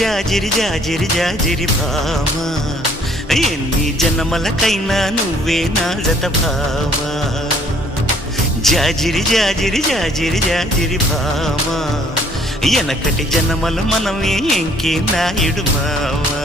జాజిరి జాజిరి జాజిరి భామా, ఎన్ని జన్మలకైనా నువ్వే నా జత భామా. జాజిరి జాజిరి జాజిరి జాజిరి భామా, ఎనకటి జన్మలు మనమే ఎంకి నాయుడు మావా.